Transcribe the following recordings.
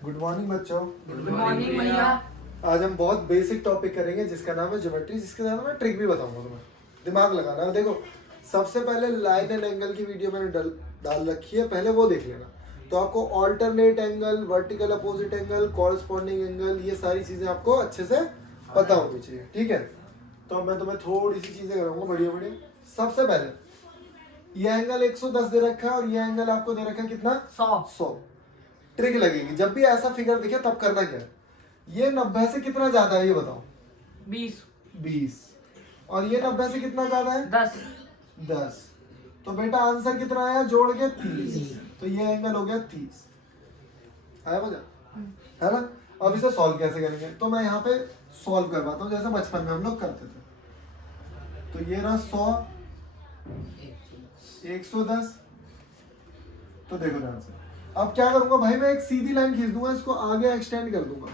Good morning बच्चों। Good morning भैया। आज हम बहुत बेसिक टॉपिक करेंगे जिसका नाम है ज्योमेट्री, जिसके साथ मैं ट्रिक भी बताऊंगा तुम्हें। दिमाग लगाना है। देखो, सबसे पहले लाइन एंड एंगल की वीडियो मैंने डाल रखी है, पहले वो देख लेना। तो आपको alternate angle, vertical opposite angle, corresponding angle, ये सारी चीजें आपको अच्छे से पता होनी चाहिए, ठीक है। तो मैं तुम्हें थोड़ी सी चीजें कराऊंगा बढ़िया बढ़िया। सबसे पहले ये एंगल 110 दे रखा है और ये एंगल आपको दे रखा है कितना? 100। ट्रिक लगेगी, जब भी ऐसा फिगर दिखे तब करना क्या है, ये 90 से कितना ज्यादा है ये बताओ। 20। और ये 90 से कितना ज्यादा है? 10। तो बेटा आंसर कितना आया जोड़ के? 30। तो ये एंगल हो गया 30। आया मजा, है ना। अब इसे सॉल्व कैसे करेंगे, तो मैं यहाँ पे सॉल्व करवाता हूँ जैसे बचपन में हम लोग करते थे। तो ये रहा 100, 110। तो देखो ध्यान से, अब क्या करूंगा भाई, मैं एक सीधी लाइन खींच दूंगा, इसको आगे एक्सटेंड कर दूंगा।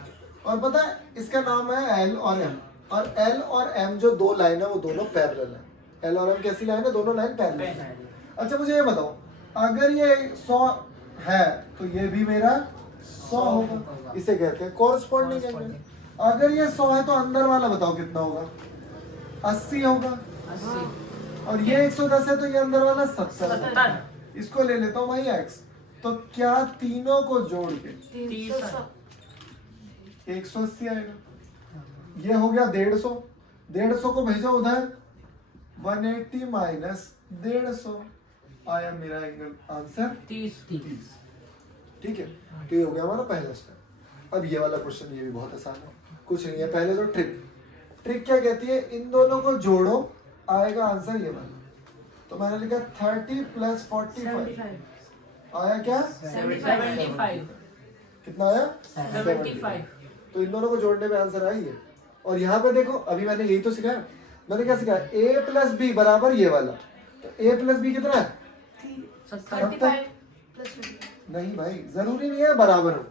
और पता है इसका नाम है एल और एम। और एल और एम जो दो लाइन है वो दोनों पैरेलल है। एल और एम कैसी लाइन है? दोनों लाइन पैरेलल है। अच्छा मुझे ये बताओ, अगर ये 100 है तो ये भी मेरा 100 होगा, इसे कहते हैं कॉरस्पॉन्डिंग एंगल। अगर ये 100 है तो अंदर वाला बताओ कितना होगा? 80 होगा। और ये 110 है तो ये अंदर वाला 70। इसको ले लेता हूँ भाई x। तो क्या तीनों को जोड़ के 180 आएगा। ये हो गया 150। 150 को भेजो उधर, 180 माइनस 150 आया मेरा एंगल आंसर 30। ठीक है, तो ये हो गया हमारा पहला स्टेप। अब ये वाला क्वेश्चन, ये भी बहुत आसान है, कुछ नहीं है। पहले तो ट्रिक क्या कहती है, इन दोनों को जोड़ो, आएगा आंसर ये वाला। तो मैंने लिखा 30 प्लस 45 आया क्या? 75। कितना आया? 75। तो इन दोनों को जोड़ने में आंसर आई है। और यहाँ पे देखो, अभी मैंने यही तो सिखाया। मैंने क्या सिखाया? a प्लस बी बराबर ये वाला। तो a प्लस बी कितना है? 70। नहीं भाई, जरूरी नहीं है बराबर हो,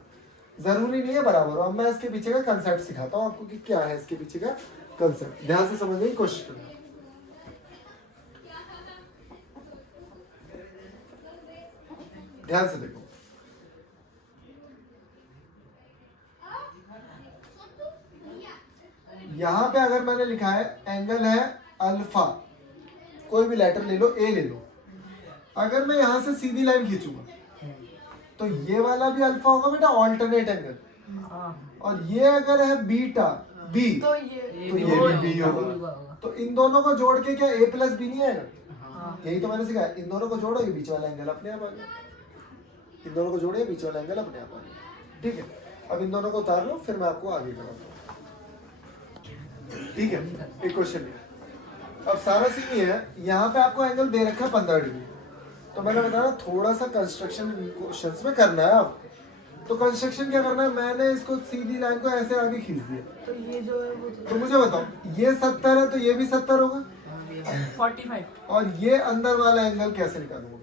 जरूरी नहीं है बराबर हो। अब मैं इसके पीछे का कंसेप्ट सिखाता हूँ आपको कि क्या है इसके पीछे का कंसेप्ट। ध्यान से समझने की कोशिश करना। ध्यान से देखो, यहां पे अगर मैंने लिखा है एंगल है अल्फा, कोई भी लेटर ले लो, ए ले लो। अगर मैं यहां से सीधी लाइन खींचूंगा तो ये वाला भी अल्फा होगा बेटा, ऑल्टरनेट एंगल। और ये अगर है बीटा बी तो ये भी बी होगा। तो इन दोनों को जोड़ के क्या a प्लस बी नहीं आएगा? यही तो मैंने सिखाया। इन दोनों को जोड़ो, ये बीच वाला एंगल अपने आप आ गया। इन दोनों को जोड़े, बीच वाला एंगल अपने आप आ गया। ठीक है, अब इन दोनों को उतार लो, फिर मैं आपको आगे कराता हूँ। ठीक है, एक क्वेश्चन है। अब सारा सीन ये है, यहाँ पे आपको एंगल दे रखा है 15 डिग्री। तो मैंने बताया थोड़ा सा कंस्ट्रक्शन क्वेश्चंस में करना है। अब तो कंस्ट्रक्शन क्या करना है, मैंने इसको सीधी लाइन को ऐसे आगे खींच दिया। तो ये जो है वो तो मुझे बताओ, ये 70 है तो ये भी 70 होगा। 45। और ये अंदर वाला एंगल कैसे निकालूंगा?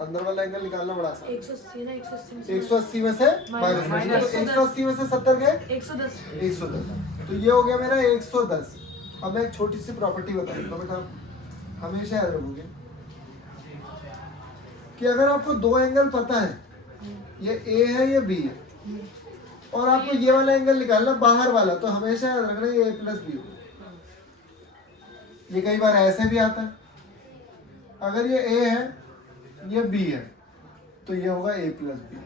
अंदर वाला एंगल निकालना बड़ा आसान। 180 ना, 180 में से माइनस, तो 180 में से 70 गए 110। 110। तो ये हो गया मेरा 110। अब मैं एक छोटी सी प्रॉपर्टी बताऊंगा बेटा, हमेशा याद रखोगे कि अगर आपको दो एंगल पता है, ये ए है ये बी है, और आपको ये वाला एंगल निकालना बाहर वाला, तो हमेशा याद रखना ये ए प्लस बी होगा। ये कई बार ऐसे भी आता है, अगर ये ए है ये बी है तो ये होगा a प्लस बी,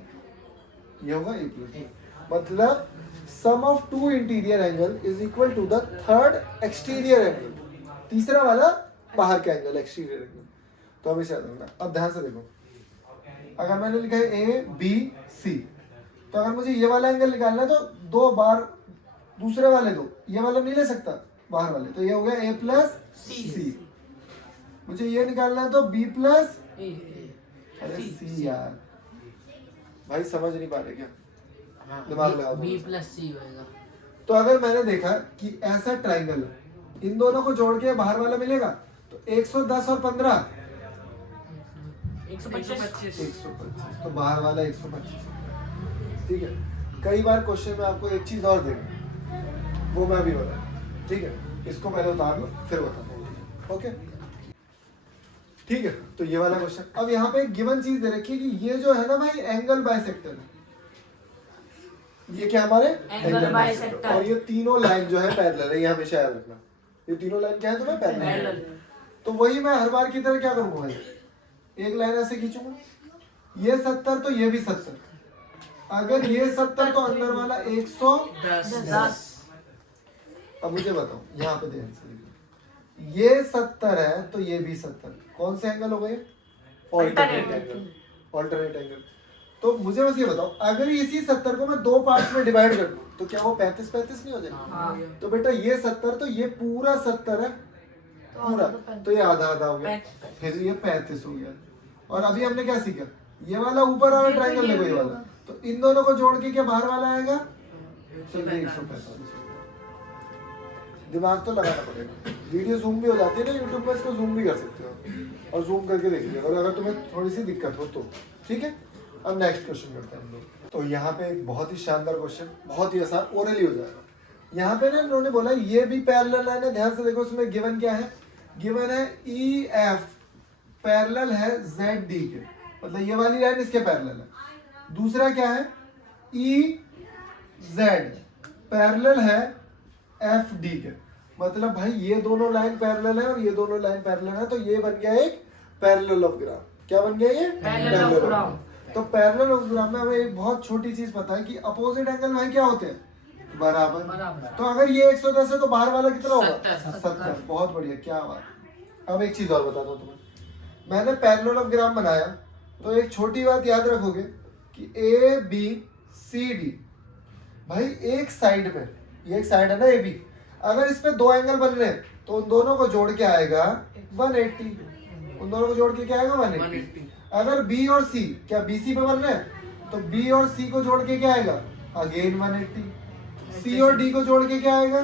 ये होगा a प्लस बी। मतलब sum of two interior angle is equal to the third exterior angle. तीसरा वाला बाहर का एंगल, एक्सटीरियर एंगल। तो हमेशा याद रखना। अब ध्यान से देखो, अगर मैंने लिखा है a b c, तो अगर मुझे ये वाला एंगल निकालना है तो दो बार दूसरे वाले दो, ये वाला नहीं ले सकता बाहर वाले, तो ये हो गया a प्लस सी। मुझे ये निकालना है तो b प्लस, अरे सी यार, भाई समझ नहीं पा रहे क्या? दिमाग लगाओ। B प्लस C होएगा। तो अगर मैंने देखा कि ऐसा ट्राइंगल है, इन दोनों को जोड़ के बाहर वाला मिलेगा, तो 110 और 15 125। 125, तो बाहर वाला 125। ठीक है, कई बार क्वेश्चन में आपको एक चीज और देगा, वो मैं भी बताऊँ। ठीक है, इसको पहले उतार लो फिर बताता हूँ। ओके, ठीक है। तो ये वाला क्वेश्चन। अब यहाँ पे एक गिवन चीज दे रखी है कि ये जो है ना भाई एंगल बाइसेक्टर है। ये क्या हमारे Angle bisector। और ये तीनों लाइन जो है पैरेलल है, ये हमेशा याद रखना। ये तीनों लाइन क्या है तुम्हें पैरेलल। पैरेलल। तो वही मैं हर बार की तरह क्या करूंगा भाई, एक लाइन ऐसे खींचूंगा, ये 70 तो ये भी 70, अगर ये 70 तो अंदर वाला 110। 10। अब मुझे बताओ यहाँ पे ध्यान से देखिए, ये 70 है तो ये भी 70, कौन से एंगल हो गए, ऑल्टरनेट एंगल, ऑल्टरनेट एंगल। तो मुझे बस ये बताओ, अगर इसी 70 को मैं दो पार्ट्स में डिवाइड कर दूं तो क्या वो 35-35 नहीं हो जाएगा? हाँ। तो बेटा ये 70 तो ये पूरा 70 है पूरा, तो ये आधा आधा हो गया, फिर ये 35 हो गया। और अभी हमने क्या सीखा, ये वाला ऊपर वाला ट्रायंगल देखो, ये वाला, तो इन दोनों को जोड़ के क्या बाहर वाला आएगा, तो ये 145। दिमाग तो लगाना पड़ेगा, वीडियो जूम भी हो जाती है ना यूट्यूब में, इसको जूम भी कर सकते हो और जूम करके देख लीजिए अगर तुम्हें थोड़ी सी दिक्कत हो तो, ठीक है। अब नेक्स्ट क्वेश्चन करते हैं हम लोग। तो यहाँ पे एक बहुत ही शानदार क्वेश्चन, बहुत ही आसान, ओरली हो जाएगा। यहाँ पे ना इन्होंने बोला ये भी पैरेलल लाइन है, ध्यान से देखो इसमें गिवन क्या है, गिवन है ई एफ पैरेलल है जेड डी के, मतलब ये वाली लाइन इसके पैरेलल है। दूसरा क्या है, ई जेड पैरेलल है एफ डी के, मतलब भाई ये दोनों लाइन पैरेलल है और ये दोनों लाइन पैरेलल है, तो ये बन गया एक पैरेललोग्राम। क्या बन गया ये, पैरेललोग्राम। तो पैरेललोग्राम में हमें एक बहुत छोटी चीज पता है कि अपोजिट एंगल भाई क्या होते हैं, बराबर। तो अगर ये 110 है तो बाहर वाला कितना होगा, 70। बहुत बढ़िया, क्या बात। अब एक चीज और बताता हूँ तुम्हें, मैंने पैरेललोग्राम बनाया तो एक छोटी बात याद रखोगे कि ए बी सी डी, भाई एक साइड पे, ये एक साइड है ना ए बी, अगर इस पे दो एंगल बन रहे हैं तो उन दोनों को जोड़ के आएगा 180, उन दोनों को जोड़ के क्या आएगा 180। अगर बी और सी, क्या बी सी पे बन रहे हैं, तो बी और सी को जोड़ के क्या आएगा, अगेन 180। सी और डी को जोड़ के क्या आएगा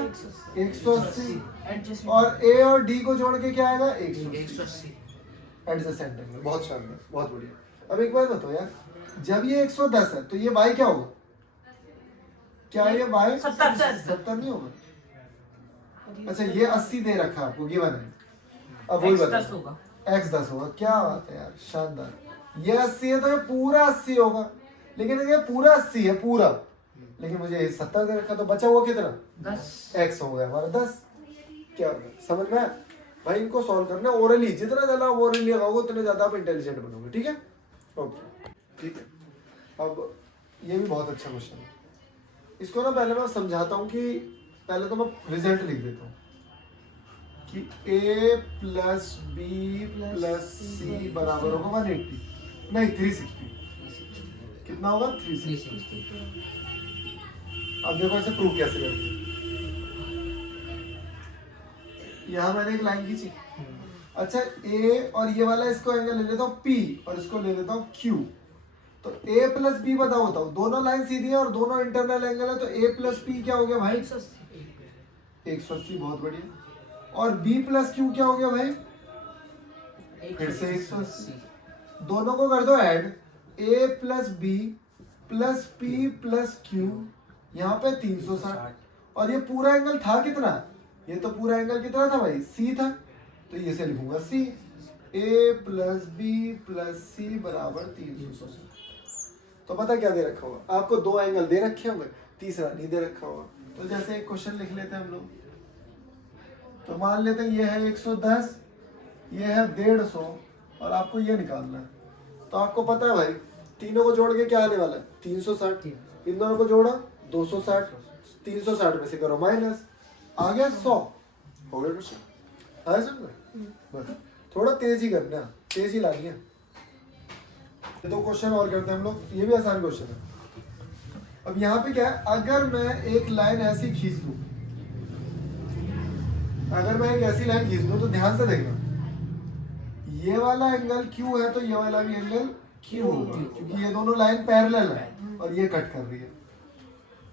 180, और ए और डी को जोड़ के क्या आएगा 180। एडजेसेंट एंगल, बहुत शानदार, बहुत बढ़िया। अब एक बात बताओ यार, जब ये 110 है तो ये y क्या होगा, क्या ये y 70 नहीं होगा? अच्छा ये 80 दे रखा है आपको, गिवन है, अब वही बताओ x 10 होगा। क्या बात है यार, शानदार। ये 80 है तो ये पूरा 80 होगा, लेकिन ये पूरा 80 है पूरा, लेकिन मुझे 70 दे रखा, तो बचा हुआ कितना 10, x हो गया हमारा 10। क्या समझ में आया? भाई इनको सॉल्व करना ओरली, जितना ज्यादा ओरली लगाओगे उतने ज्यादा आप इंटेलिजेंट बनोगे, ठीक है। ओके ठीक है। अब ये भी बहुत अच्छा क्वेश्चन है, इसको ना पहले मैं समझाता हूँ कि पहले तो मैं रिजल्ट लिख देता हूँ कि a plus B plus C बराबर होगा 180, नहीं 360। कितना होगा 360। अब देखो इसे प्रूव कैसे करेंगे। यहाँ मैंने एक लाइन खींची, अच्छा a और ये वाला इसको एंगल ले लेता हूँ p और इसको ले लेता हूँ q, तो a प्लस b बताओ, दोनों लाइन सीधी है और दोनों इंटरनल एंगल है, तो a प्लस p क्या हो गया भाई 180, बहुत बढ़िया। और b प्लस q क्या हो गया भाई, फिर से 180। दोनों को कर दो add, a plus B plus p plus q, यहाँ पे 360, और ये पूरा एंगल था कितना, ये तो पूरा एंगल कितना था भाई c था, तो ये से लिखूंगा c, a plus B plus C बराबर 360। तो पता क्या दे रखा होगा आपको, दो एंगल दे रखे होंगे, तीसरा नहीं दे रखा होगा। तो जैसे एक क्वेश्चन लिख लेते हैं हम लोग, तो मान लेते हैं ये है 110, ये है 150 और आपको ये निकालना है, तो आपको पता है भाई तीनों को जोड़ के क्या आने वाला है 360, इन दोनों को जोड़ा 260, 360 में से करो माइनस, आ गया 100, हो गया क्वेश्चन। आया समझ में? थोड़ा तेज ही करना, तेज ही लानी है। तो क्वेश्चन और करते हैं हम लोग, ये भी आसान क्वेश्चन है। अब यहाँ पे क्या है, अगर मैं एक लाइन ऐसी खींच दूं, अगर मैं एक ऐसी लाइन खींच दूं तो ध्यान से देखना, ये वाला एंगल Q है तो ये वाला भी एंगल Q होगा, क्योंकि ये दोनों लाइन पैरेलल है और ये कट कर रही है,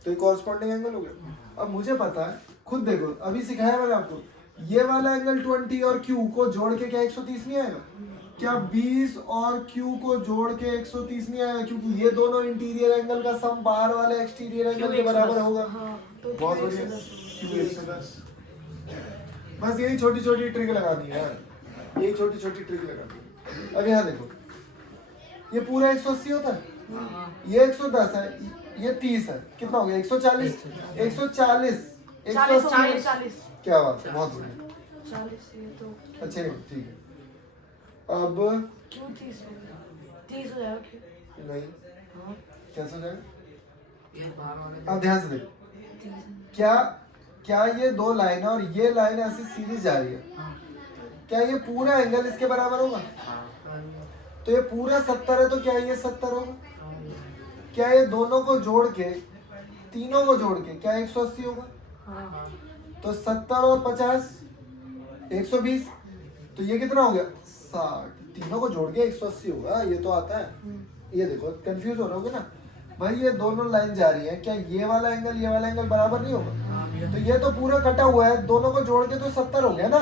तो ये कॉरस्पॉन्डिंग एंगल हो गया। अब मुझे पता है, खुद देखो अभी सिखाया मैंने आपको, ये वाला एंगल 20 और Q को जोड़ के क्या 130 नहीं आएगा, क्या 20 और Q को जोड़ के 130 नहीं आएगा, क्योंकि ये दोनों इंटीरियर एंगल का सम बाहर वाले एक्सटीरियर एंगल के बराबर होगा। बहुत बढ़िया, Q 110। बस यही छोटी छोटी ट्रिक लगानी है, यही छोटी छोटी ट्रिक लगानी है। अब यहाँ देखो, ये पूरा 180 होता है, ये 110 है, ये 30 है, कितना हो गया 140, 140, 40 180। 40 क्या बात है, बहुत बढ़िया। 40 ये तो अच्छा है, ठीक है। अब क्यों 30 हो गया? 30 हो जाएगा क्यों? नहीं, हाँ, कैसे हो जाएगा? ये बाहर वाले अब ध्यान से देखो, 30 क्या क्या ये दो लाइन है और ये लाइन ऐसी सीधी जा रही है, क्या ये पूरा एंगल इसके बराबर होगा? तो ये पूरा 70 है, तो क्या ये 70 होगा? क्या ये दोनों को जोड़ के, तीनों को जोड़ के क्या 180 होगा? हाँ, तो 70 और 50 120, तो ये कितना हो गया 60, तीनों को जोड़ के 180 होगा, ये तो आता है। ये देखो, कंफ्यूज हो रहे होगे ना भाई, ये दोनों लाइन जा रही है, क्या ये वाला एंगल बराबर नहीं होगा? तो ये तो पूरा कटा हुआ है, दोनों को जोड़ के तो 70 हो गया ना,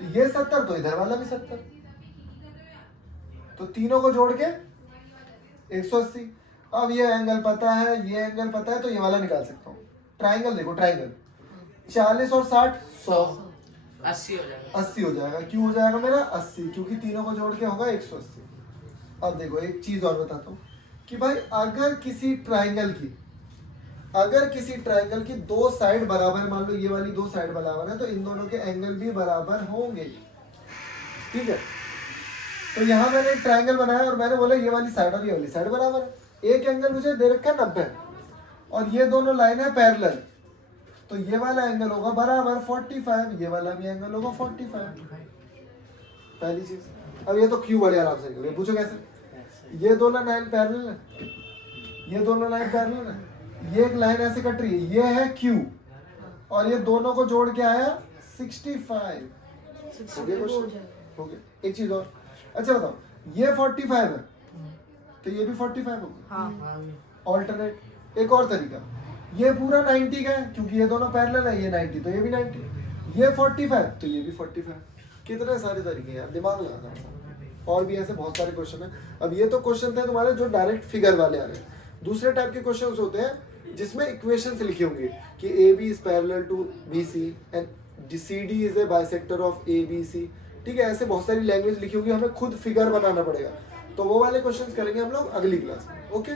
तो ये 70 तो इधर वाला भी 70, तो तीनों को जोड़ के 180। अब ये एंगल पता है, ये एंगल पता है, तो ये वाला निकाल सकता हूँ। ट्राइंगल देखो, ट्राइंगल 40 और 60 100, 80 हो जाएगा। 80 हो जाएगा। क्यों हो जाएगा मेरा 80? क्योंकि तीनों को जोड़ के होगा 180। अब देखो एक चीज और बताता हूँ कि भाई अगर किसी ट्राइंगल की दो साइड बराबर, मान लो ये वाली दो साइड बराबर है, तो इन दोनों के एंगल भी बराबर होंगे, ठीक है। तो यहाँ मैंने एक ट्राइंगल बनाया और मैंने बोला ये वाली साइड और ये वाली साइड बराबर है, एक एंगल मुझे दे रखा है 90 और ये दोनों लाइन है पैरेलल, तो ये वाला एंगल होगा बराबर 45, ये वाला भी एंगल होगा 45, पहली चीज। अब ये तो क्यू बड़े आराम से निकले, पूछो कैसे? ये दोनों लाइन पैरेलल है, ये दोनों लाइन पैरेलल है, ये एक लाइन ऐसे कट रही है, ये है क्यू और ये दोनों को जोड़ के आया 65। हो गया क्वेश्चन? हो गया। एक चीज और, अच्छा बताओ, ये 45 है तो ये भी 45 होगा, हाँ, ऑल्टरनेट। एक और तरीका, ये पूरा 90 का है क्योंकि ये दोनों पैरेलल है, ये 90 तो ये भी 90, ये 45 तो ये भी 45। कितने सारे तरीके हैं यार, दिमाग लगाना है। और भी ऐसे बहुत सारे क्वेश्चन हैं। अब ये तो क्वेश्चन थे तुम्हारे जो डायरेक्ट फिगर वाले आ रहे हैं। दूसरे टाइप के क्वेश्चंस होते हैं जिसमें इक्वेशंस लिखे होंगे कि AB is parallel to BC and CD is a bisector of ABC, ठीक है। ऐसे बहुत सारी लैंग्वेज लिखी होगी, हमें खुद फिगर बनाना पड़ेगा। तो वो वाले क्वेश्चंस करेंगे हम लोग अगली क्लास में, ओके।